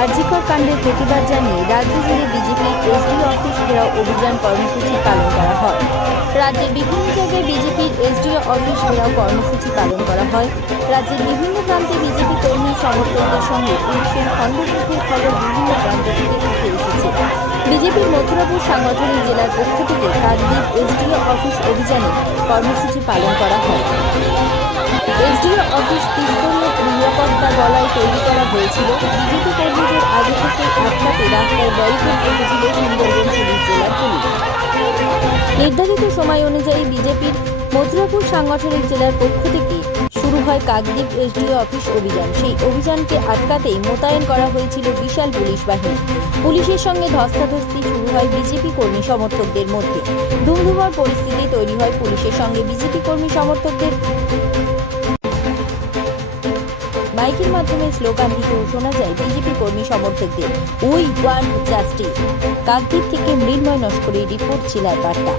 আরজিকর কাণ্ডের প্রতিবাদ জানিয়ে রাজ্য জুড়ে বিজেপির এসডি অফিস ঘেরাও অভিযান কর্মসূচি পালন করা হয়। রাজ্যের বিভিন্ন জায়গায় বিজেপির এসডিও অফিস ঘেরাও কর্মসূচি পালন করা হয়। রাজ্যের বিভিন্ন প্রান্তে বিজেপি কর্মী, সমর্থকদের সঙ্গে পুলিশের খণ্ডযুদ্ধের খবর বিভিন্ন প্রান্ত থেকে উঠে এসেছে। বিজেপির মথুরাপুর সাংগঠনিক জেলার পক্ষ থেকে কাকদ্বীপ এসডিও অফিস অভিযানে কর্মসূচি পালন করা হয়। এসডিও অফিস ত্রিস্তরীয় নিরাপত্তা বলয় তৈরি হয়েছিল। বিজেপি কর্মীদের আগে থেকে আটকাতে রাস্তায় ব্যারিকেড রেখেছিল সুন্দরবন পুলিশ জেলার পুলিশ। নির্ধারিত সময় অনুযায়ী বিজেপির মথুরাপুর সাংগঠনিক জেলার পক্ষ থেকে শুরু হয় কাকদ্বীপ এসডিও অফিস অভিযান। সেই অভিযানকে আটকাতেই মোতায়েন করা হয়েছিল বিশাল পুলিশ বাহিনী। পুলিশের সঙ্গে ধস্তাধস্তি শুরু হয় বিজেপি কর্মী সমর্থকদের মধ্যে। ধুমধুমার পরিস্থিতি তৈরি হয় পুলিশের সঙ্গে। বিজেপি কর্মী সমর্থকদের মাইকের মাধ্যমে স্লোগান দিতেও শোনা যায় বিজেপি কর্মী সমর্থকদের। We want justice. কাকদ্বীপ থেকে মৃন্ময় নস্করের রিপোর্ট জেলার বার্তা।